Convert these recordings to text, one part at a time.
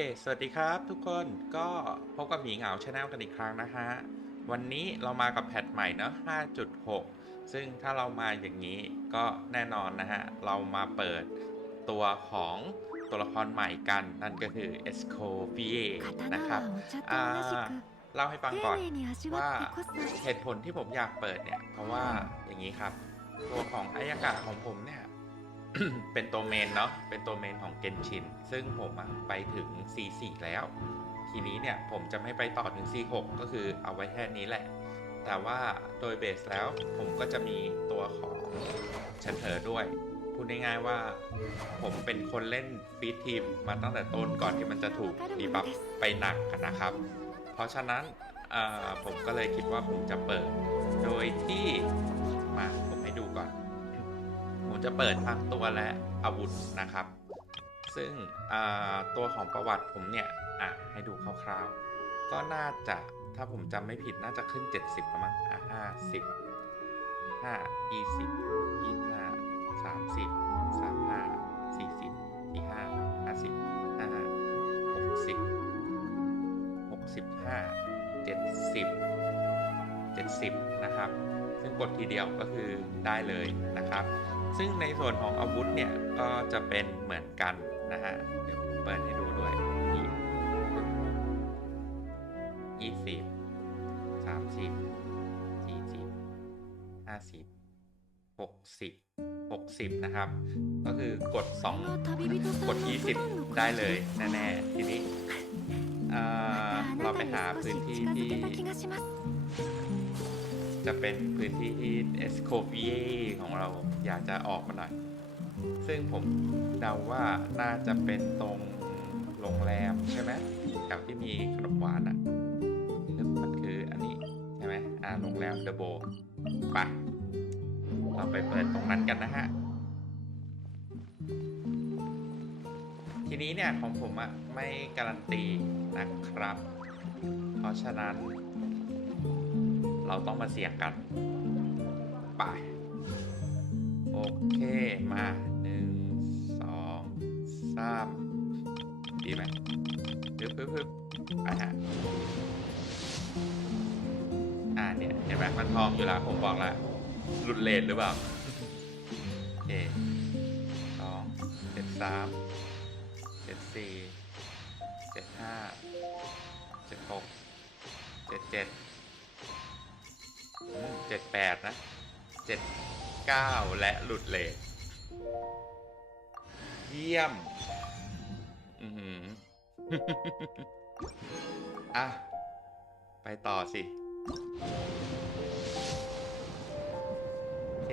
เคสวัสดีครับทุกคนก็พบกับหมีเหงาชาแนลกันอีกครั้งนะฮะ วันนี้เรามากับแพทใหม่เนอะ5.6 ซึ่งถ้าเรามาอย่างนี้ก็แน่นอนนะฮะ เรามาเปิดตัวของตัวละครใหม่กัน นั่นก็คือ e s c o v i e นะครับอ่าเล่าให้ฟังก่อนว่าเหตุผลที่ผมอยากเปิดเนี่ย เพราะว่าอย่างนี้ครับ ตัวของอายากะของผมเนี่ย เป็นตัวเมนเนาะเป็นตัวเมนของเกนชิน ซึ่งผมอะไปถึง C4 แล้ว ทีนี้เนี่ยผมจะไม่ไปต่อถึง C6 ก็คือเอาไว้แค่นี้แหละ แต่ว่าโดยเบสแล้วผมก็จะมีตัวของชันเถอด้วยพูดง่ายๆว่าผมเป็นคนเล่นฟีดทีมมาตั้งแต่ต้นก่อนที่มันจะถูกดีบัฟไปหนักนะครับ เพราะฉะนั้นผมก็เลยคิดว่าผมจะเปิด โดยที่ จะเปิดทั้งตัวและอาวุธนะครับ ซึ่งตัวของประวัติผมเนี่ยอะให้ดูคร่าวๆ ก็น่าจะถ้าผมจำไม่ผิดน่าจะขึ้น 70ประมาณอะห้าสิบห้ายี่สิบยี่ห้าสามสิบสามห้าสี่สิบสี่ห้าห้าสิบห้าหกสิบหกสิบห้าเจ็ดสิบเจ็ดสิบนะครับ ซึ่งกดทีเดียวก็คือได้เลยนะครับ ซึ่งในส่วนของอาวุธเนี่ยก็จะเป็นเหมือนกันนะฮะ เดี๋ยวผมเปิดให้ดูด้วยยี่สิบสามสิบสี่สิบห้าสิบหกสิบหกสิบนะครับ ก็คือกดสองกดยี่สิบได้เลยแน่ๆทีนี้เราไปหาพื้นที่ที่ จะเป็นพื้นที่ที่เอสโคเ i ีของเราอยากจะออกมาหน่อย ซึ่งผมเดาว่าน่าจะเป็นตรงโรงแรมใช่ไหมแถวที่มีขนมหวานอะ่ะซึ่งมันคืออันนี้ใช่ไหมอ่าโรงแรมเดอะโบไปเราไปเปิดตรงนั้นกันนะฮะ ทีนี้เนี่ยของผมอะไม่การันตีนะครับ เพราะฉะนั้น เราต้องมาเสี่ยงกัน ไป โอเค มาหนึ่งสองสามดีไหมปึ๊บปึ๊บปึ๊บไปฮะอ่าเนี่ยเห็นไหมมันทองอยู่แล้วผมบอกแล้วหลุดเลนหรือเปล่า โอเคสองเจ็ดสามเจ็ดสี่เจ็ดห้าเจ็ดหกเจ็ดเจ็ด เจ็ดแปดนะเจ็ดเก้าและหลุดเลทเยี่ยม อือหืออะ ไปต่อสิ โอเค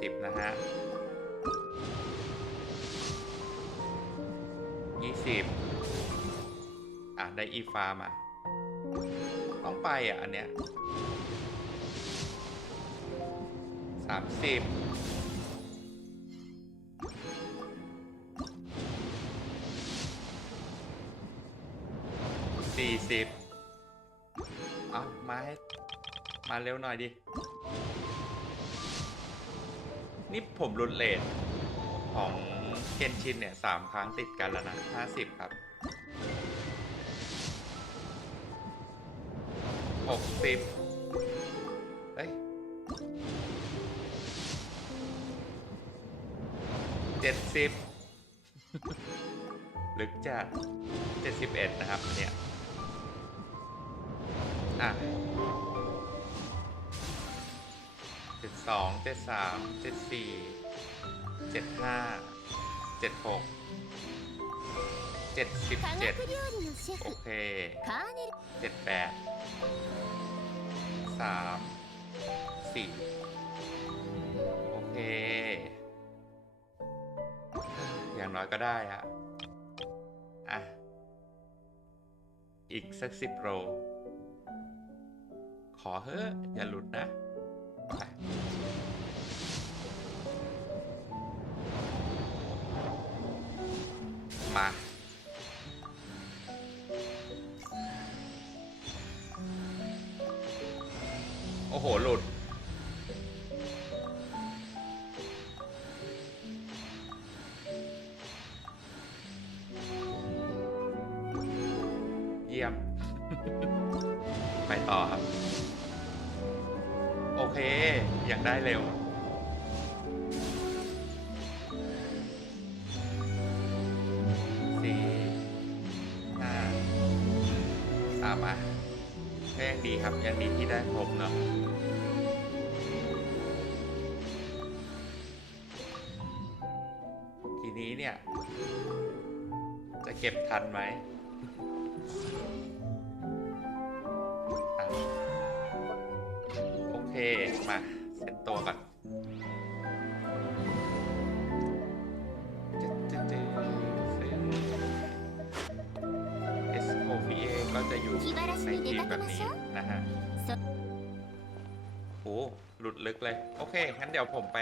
สิบนะฮะยี่สิบอะ ได้อีฟามา ไปอะ อันเนี้ยสามสิบสี่สิบเอามาให้ มาเร็วหน่อยดิ นี่ผมรุนเลทของเคนชินเนี่ยสามครั้งติดกันแล้วนะห้าสิบครับ หกสิบเฮ้ยเจ็ดสิบลึกจัดเจ็ดสิบเอ็ดนะครับเนี่ยอะเจ็ดสองเจ็ดสามเจ็ดสี่เจ็ดห้าเจ็ดหก เจ็ดสิบเจ็ดโอเคเจ็ดแปดสามสี่โอเค อย่างน้อยก็ได้อะอะ อีกสักสิบโลขอเฮ้ออย่าหลุดนะมา โห หลุด เยี่ยม ไปต่อครับ โอเค อยากได้เร็ว ก็บทันไหมโอเค มาเซ็นตัวก่อนก็จะอยู่ในทีมแบบนี้นะฮะโอ้หลุดลึกเลย โอเคงั้นเดี๋ยวผมไป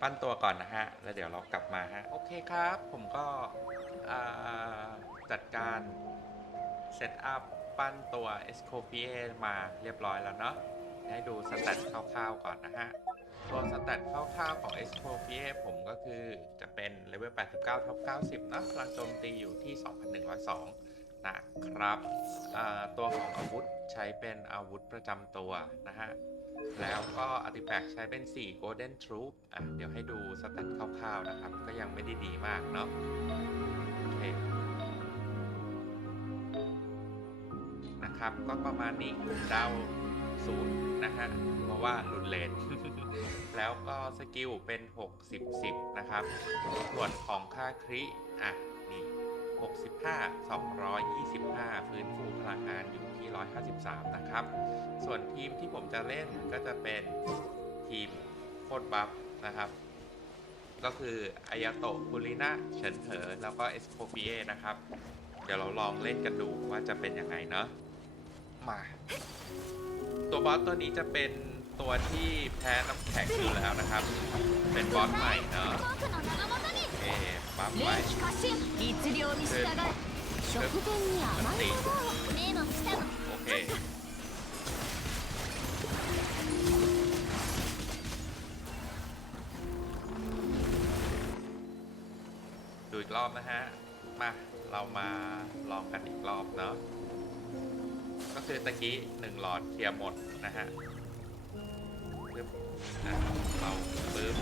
ปั้นตัวก่อนนะฮะ แล้วเดี๋ยวเรากลับมาฮะ โอเคครับ ผมก็ จัดการเซตอัพปั้นตัว e s c o p i e มาเรียบร้อยแล้วเนาะให้ดูสแตทคร่าวๆก่อนนะฮะ ตัวสแตทคร่าวๆของ e s c o p i e ผมก็คือจะเป็นเลเวล 89ท็อป90เนะพลังโจมตีอยู่ที่ 2,102 นะครับ ตัวของอาวุธใช้เป็นอาวุธประจำตัวนะฮะ แล้วก็อาร์ติแฟกต์ใช้เป็น 4 Golden Troop อะเดี๋ยวให้ดูสแตทคร่าวๆนะครับ ก็ยังไม่ได้ดีมากเนาะ นะครับ ก็ประมาณนี้ดาวศูนย์นะฮะเพราะว่าหลุดเลนแล้วก็สกิลเป็น 60 10 นะครับ ส่วนของค่าคริอะนี่65 225 ฟื้นฟูพลังงานอยู่ที่ 153 นะครับ ส่วนทีมที่ผมจะเล่นก็จะเป็นทีมโคตรบัฟนะครับ ก็คืออายาโตะคุรินะเฉินเถอแล้วก็เอสโคเปียนะครับ เดี๋ยวเราลองเล่นกันดูว่าจะเป็นยังไงเนาะ มา ตัวบอสตัวนี้จะเป็นตัวที่แพ้น้ำแข็งอยู่แล้วนะครับ เป็นบอสใหม่เนาะเอ๊บัฟไว้เติมมันตีโอเคดูอีกรอบนะฮะ มา เรามาลองกันอีกรอบเนาะ ก็คือตะกี้หนึ่งหลอดเคลียร์หมดนะฮะปึ๊บอ่ะเราปึ๊บ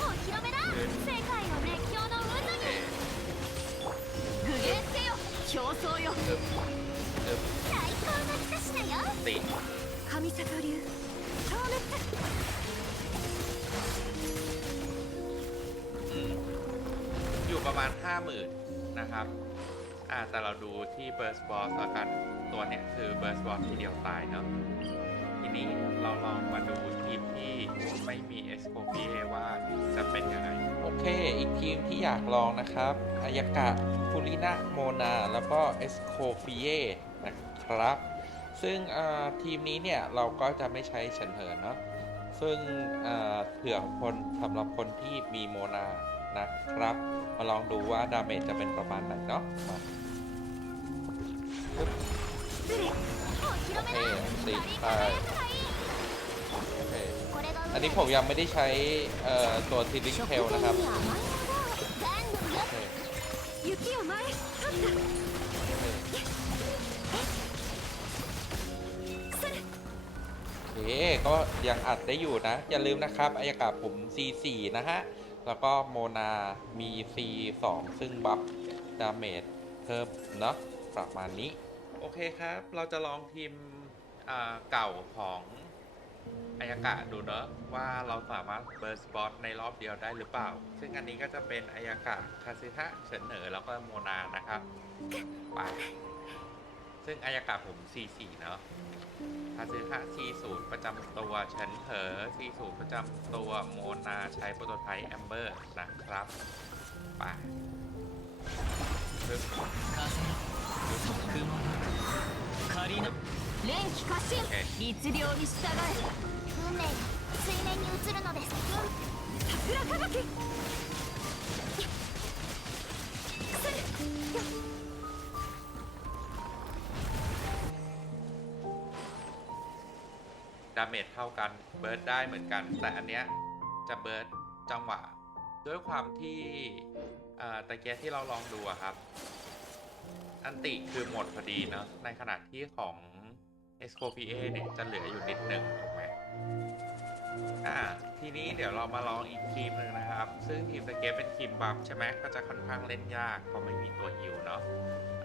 お披露目だ世界の熱狂の โอ 渦 เค に具現せよ競争よ ปึ๊บปึ๊บ 最高の一品よ ติ 神里流消滅 อืมอยู่ประมาณ 50,000 นะครับ อ่า แต่เราดูที่ Burst Boss แล้วกัน ตัวเนี้ยคือ Burst Boss ทีเดียวตายเนาะทีนี้เราลองมาดูทีมที่ไม่มี e s c o p i e ว่าจะเป็นยังไง โอเค อีกทีมที่อยากลองนะครับอายากะฟูรินะโมนาแล้วก็ e s c o p i e นะครับ ซึ่งทีมนี้เนี่ย เราก็จะไม่ใช้เฉินเหินเนาะซึ่งเผื่อคนสำหรับคนที่มีโมนานะครับ มาลองดูว่าดาเมจจะเป็นประมาณไหนเนาะ โอเคสี่ไปโอเคอันนี้ผมยังไม่ได้ใช้ตัวทีลิงเทลนะครับโอเคก็ยังอัดได้อยู่นะ อย่าลืมนะครับอายกาผม C4 นะฮะ แล้วก็โมนามี C2 ซึ่งบัฟดาเมจเพิ่มเนาะประมาณนี้ โอเคครับ เราจะลองทีมเก่าของอายากะดูเนอะว่าเราสามารถเบิร์สบอสในรอบเดียวได้หรือเปล่า ซึ่งอันนี้ก็จะเป็นอายากะคาซิทะเฉินเหนอแล้วก็โมนานะครับไปซึ่งอายากะผม C4 เนาะคาซึฮะ C0 ประจำตัวเฉินเหอ C0 ประจำตัวโมนาใช้โปรโตไทป์แอมเบอร์นะครับไปปึ๊บ 風の雲の仮の連気過信 โอเค 律令に従え運命が水面に映るのです桜吹雪それよ ดาเมจเท่ากัน เบิร์ดได้เหมือนกัน แต่อันเนี้ยจะเบิร์ดจังหวะ ด้วยความที่เอ่อตะเกียที่เราลองดูอะครับ อันติคือหมดพอดีเนาะในขณะที่ของ e s c o p a เนี่ย จะเหลืออยู่นิดหนึ่งถูกไหมอ่า ทีนี้เดี๋ยวเรามาลองอีกทีมหนึ่งนะครับ ซึ่งทีมตะเกียบเป็นทีมบัฟใช่ไหมก็จะค่อนข้างเล่นยากเพราะไม่มีตัวฮิวเนาะ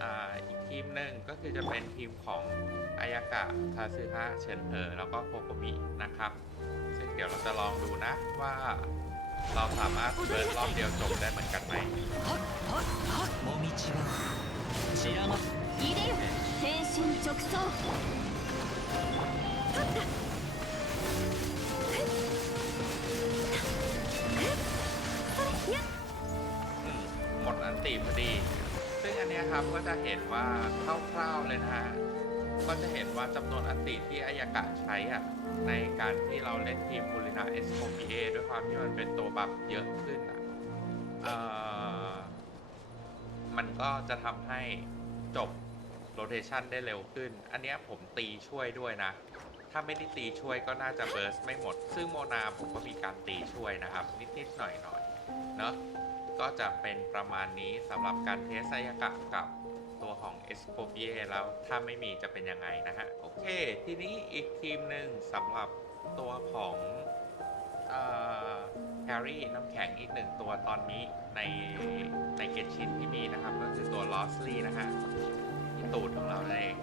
อ่าอีกทีมหนึ่งก็คือจะเป็นทีมของอายากะทาซึฮะเฉินเพอแล้วก็โคโกมินะครับ ซึ่งเดี๋ยวเราจะลองดูนะว่าเราสามารถเบิร์นรอบเดียวจบได้เหมือนกันไหม もみちは散らまいでよ変身直送それやっ อืมหมดอันติพอดี ซึ่งอันเนี้ยครับก็จะเห็นว่าคร่าวๆเลยนะฮะ ก็จะเห็นว่าจำนวนอันติที่อายากะใช้อะในการที่เราเล่นทีมบูรินาเอสโคพีเอด้วยความที่มันเป็นตัวบัฟเยอะขึ้นอะเอ่อ อ มันก็จะทำให้จบโรเ t ชันได้เร็วขึ้น อันนี้ผมตีช่วยด้วยนะ ถ้าไม่ได้ตีช่วยก็น่าจะเบิร์สไม่หมด ซึ่งโมนาผมก็มีการตีช่วยนะครับ นิดๆหน่อยๆเนอะก็จะเป็นประมาณนี้สำหรับการเทสไซยากะกับตัวของ e s c o p i e แล้วถ้าไม่มีจะเป็นยังไงนะฮะ โอเค ทีนี้อีกทีมหนึ่งสำหรับตัวของ แฮร์รี่น้ำแข็งอีกหนึ่งตัวตอนนี้ในในเกชินที่มีนะครับก็คือตัวลอสลี่นะฮะที่ตูดของเราเอง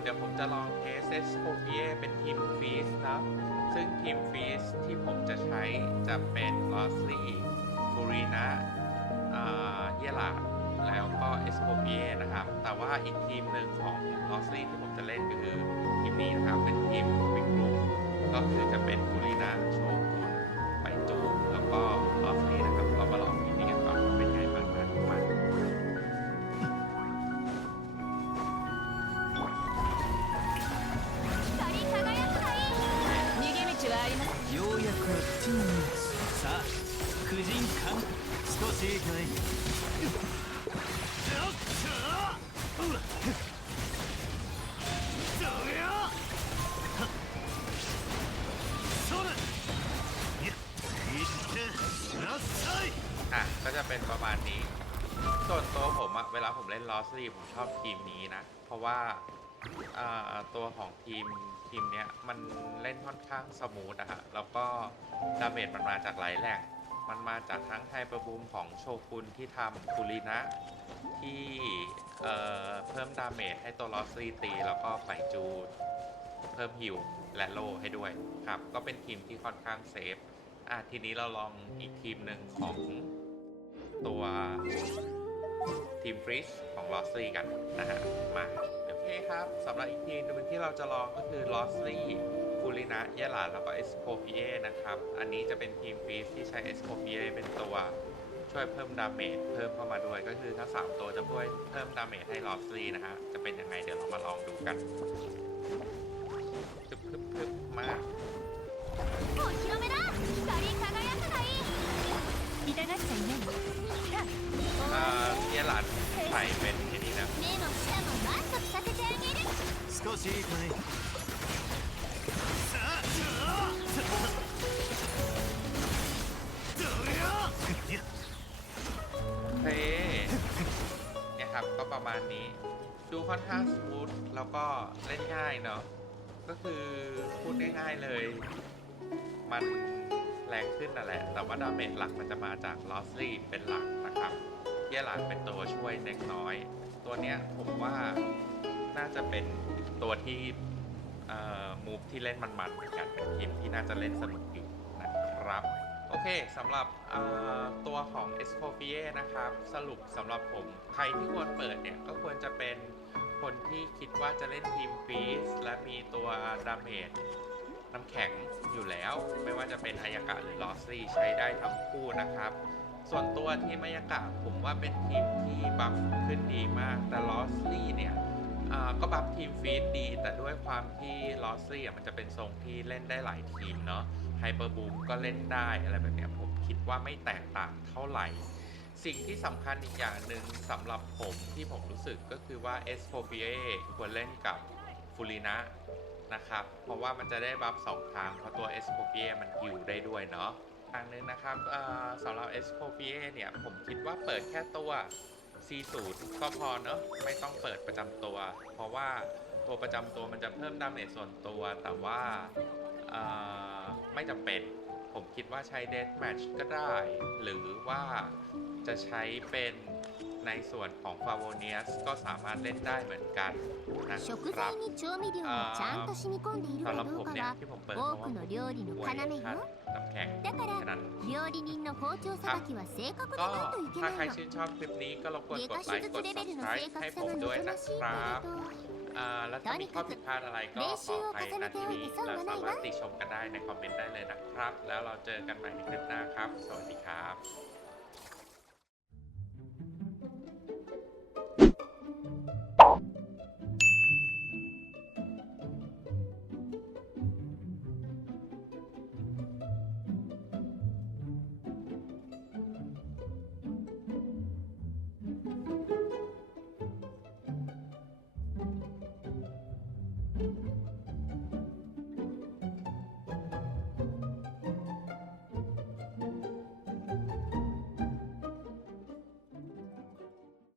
เดี๋ยวผมจะลองเทสเอสโ p เ a เป็นทีมฟีสนะซึ่งทีมฟีสที่ผมจะใช้จะเป็นลอสลี่ฟูรีนะเยลาแล้วก็เอสโ p เ a นะครับ แต่ว่าอีกทีมหนึ่งของลอสลี่ที่ผมจะเล่นก็คือทีมนี้นะครับ เป็นทีมวิกรุก็คือจะเป็นฟูรีนะโชกุ อะก็จะเป็นประมาณนี้ ส่วนตัวผมอะเวลาผมเล่นลอสลีผมชอบทีมนี้นะ เพราะว่าอ่าตัวของทีมทีมเนี้ยมันเล่นค่อนข้างสมูทอะฮะ แล้วก็ดาเมจมันมาจากหลายแหล่ง มันมาจากทั้งไฮเปอร์บูมของโชกุนที่ทำคูรินะ ที่เเพิ่มดาเมจให้ตัวลอสลีตี แล้วก็ไฟจูดเพิ่มฮิลและโลให้ด้วยครับ ก็เป็นทีมที่ค่อนข้างเซฟอะทีนี้เราลองอีกทีมหนึ่งของตัวทีมฟรีสของลอสลี่กันนะฮะมาโอเคครับสำหรับอีกทีมหนึงที่เราจะลองก็คือลอสลี่ คูรินะยะลาแล้วก็เอสโคเปียนะครับ อันนี้จะเป็นทีมฟีสที่ใช้เอสโคเปียเป็นตัวช่วยเพิ่มดาเมจเพิ่มเข้ามาด้วยก็คือทั้ง3ตัวจะช่วยเพิ่มดาเมจให้ลอฟซี่นะฮะ จะเป็นยังไงเดี๋ยวเรามาลองดูกันพึบพึบพึบมาเอ่อเยลันใส่เป็นที่นี่นะ นี่ยครับก็ประมาณนี้ ดูค่อนข้างสมูทแล้วก็เล่นง่ายเนาะก็คือพูดง่ายๆเลย มันแรงขึ้นนั่นแหละ แต่ว่าดาเมจหลักมันจะมาจากลอสลี่เป็นหลักนะครับเยี่ยหลังเป็นตัวช่วยเล็กน้อย ตัวเนี้ยผมว่าน่าจะเป็นตัวที่เอ่อมูฟที่เล่นมันๆเหมือนกันเป็นทีมที่น่าจะเล่นสนุกอยู่นะครับ โอเคสำหรับตัวของ e s c o p i e นะครับ สรุปสำหรับผม ใครที่ควรเปิดเนี่ย ก็ควรจะเป็นคนที่คิดว่าจะเล่นทีมฟีสและมีตัวดาเมจน้ำแข็งอยู่แล้ว ไม่ว่าจะเป็นอายากะหรือลอสซี่ใช้ได้ทั้งคู่นะครับ ส่วนตัวที่มายากะผมว่าเป็นทีมที่บัฟขึ้นดีมาก แต่ลอสลี่เนี่ยก็บัฟทีมฟีดดี แต่ด้วยความที่ลอสลี่มันจะเป็นทรงที่เล่นได้หลายทีมเนาะ เปอร์บูมก็เล่นได้อะไรแบบนี้ผมคิดว่าไม่แตกต่างเท่าไหร่ สิ่งที่สำคัญอีกอย่างหนึ่งสำหรับผมที่ผมรู้สึกก็คือว่า s อ p i a ควรเล่นกับฟูรินะนะครับ เพราะว่ามันจะได้บัฟสองทางเพราะตัว s อ p i a มันฮิวได้ด้วยเนาะทางหนึงนะครับสำหรับ s อ p i a เเนี่ยผมคิดว่าเปิดแค่ตัวซีสูตรก็พอเนอะไม่ต้องเปิดประจำตัว เพราะว่าตัวประจำตัวมันจะเพิ่มดาเมจส่วนตัว แต่ว่า ไม่จำเป็น ผมคิดว่าใช้ Death Match ก็ได้ หรือว่าจะใช้เป็นในส่วนของฟาโวเนียสก็สามารถเล่นได้เหมือนกันนะครับสำหรับผมเนี่ยที่ผมเปิดเพราะว่าผมป่วยท่านน้ำแข็งขนาดก็ถ้าใครชื่นชอบคลิปนี้ก็รบกวนกดไลค์กด subscribe ให้ผมด้วยนะครับ อ่าแล้วถ้ามีข้อผิดพลาดอะไรก็ขออภัยนที่นี้และสามารถติชมกันได้ในคอมเมนต์ได้เลยนะครับ แล้วเราเจอกันใหม่ในคลิปหน้าครับ สวัสดีครับ